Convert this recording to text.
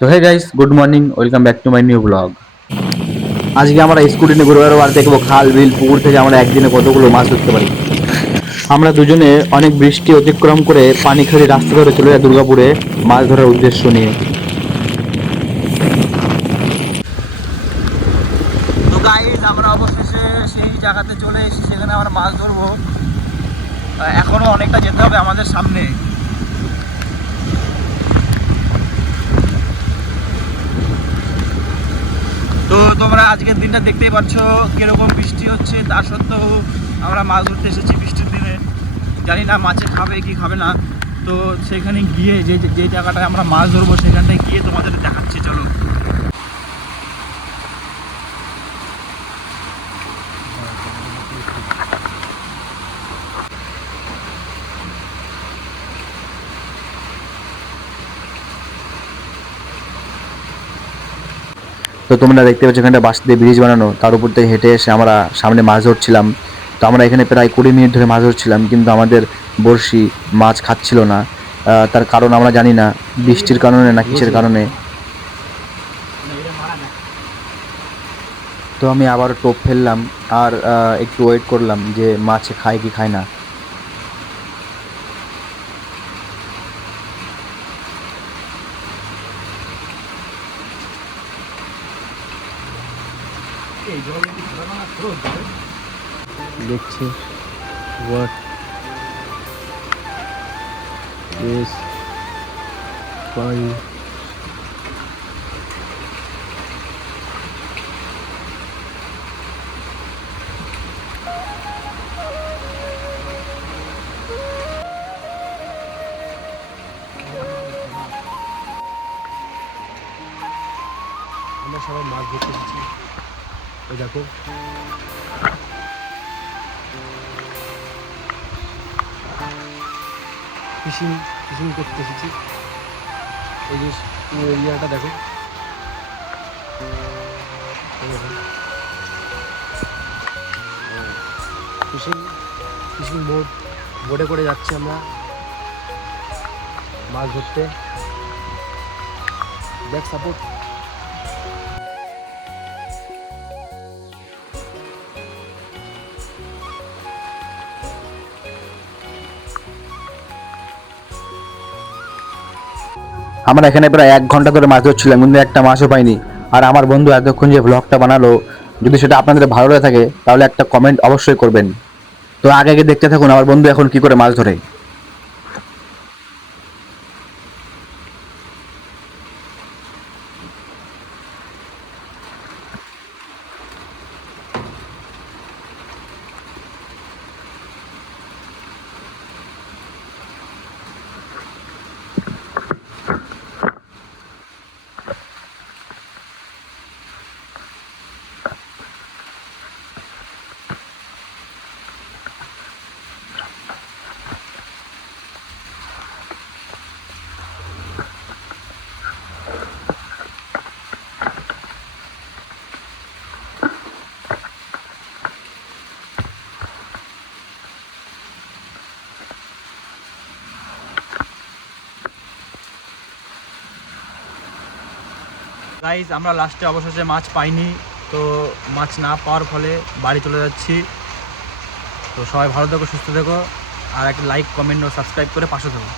তো hey guys, good morning, welcome back to my new blog. আজকে আমরা scooty নিয়ে ঘুরে বেড়াবো আর দেখবো খাল বিল পুকুর থেকে আমরা একদিনে কতগুলো মাছ ধরতে পারি। আমরা দুজনে অনেক বৃষ্টি অতিক্রম করে পানিখালি রাস্তা ধরে চলে যাই দুর্গাপুরে মাছ ধরার উদ্দেশ্য নিয়ে। তো গাইস, আমরা অবশেষে সেই জায়গাতে চলে এসেছি, সেখানে আমরা মাছ ধরবো। এখনো অনেকটা যেতে হবে আমাদের সামনে। তো তোমরা আজকের দিনটা দেখতেই পাচ্ছ কিরকম বৃষ্টি হচ্ছে, তা সত্ত্বেও আমরা মাছ ধরতে এসেছি বৃষ্টির দিনে। জানি না মাছে খাবে কি খাবে না। তো সেখানে গিয়ে যে জায়গাটায় আমরা মাছ ধরবো সেখানটায় গিয়ে তোমাদের দেখাচ্ছি, চলো। তো তোমরা দেখতে পাচ্ছ এখানটা বাঁশ দিয়ে ব্রিজ বানানো, তার উপর থেকে হেঁটে এসে আমরা সামনে মাছ ধরছিলাম। তো আমরা এখানে প্রায় 20 মিনিট ধরে মাছ ধরছিলাম, কিন্তু আমাদের বড়শি মাছ খাচ্ছিল না। তার কারণ আমরা জানি না, বৃষ্টির কারণে না কিসের কারণে। তো আমি আবার টোপ ফেললাম আর একটু ওয়েট করলাম যে মাছ খায় কি খায় না। দেখছি হোয়াট ইজ ফাইন। আমরা সবাই মাছ ধরতে এসেছি, ওই দেখো। ফিশিং ফিশিং করতে এসেছি। এই যে পুরো এরিয়াটা দেখো, ফিশিং ফিশিং বোটে করে যাচ্ছি আমরা মাছ ধরতে। Back support. আমরা এখানে প্রায় 1 ঘন্টা ধরে মাছ ধরছিলাম, কিন্তু একটা মাছও পাইনি। আর আমার বন্ধু এতক্ষণ যে ব্লগটা বানালো, যদি সেটা আপনাদের ভালো লেগে থাকে তাহলে একটা কমেন্ট অবশ্যই করবেন। তো আগে আগে দেখতে থাকুন আমার বন্ধু এখন কি করে মাছ ধরে। গাইস, আমরা লাস্টে অবশেষে মাছ পাইনি। তো মাছ না পাওয়ার ফলে বাড়ি চলে যাচ্ছি। তো সবাই ভালো থেকো, সুস্থ থেকো, আর একটা লাইক কমেন্ট ও সাবস্ক্রাইব করে পাশে থেকো।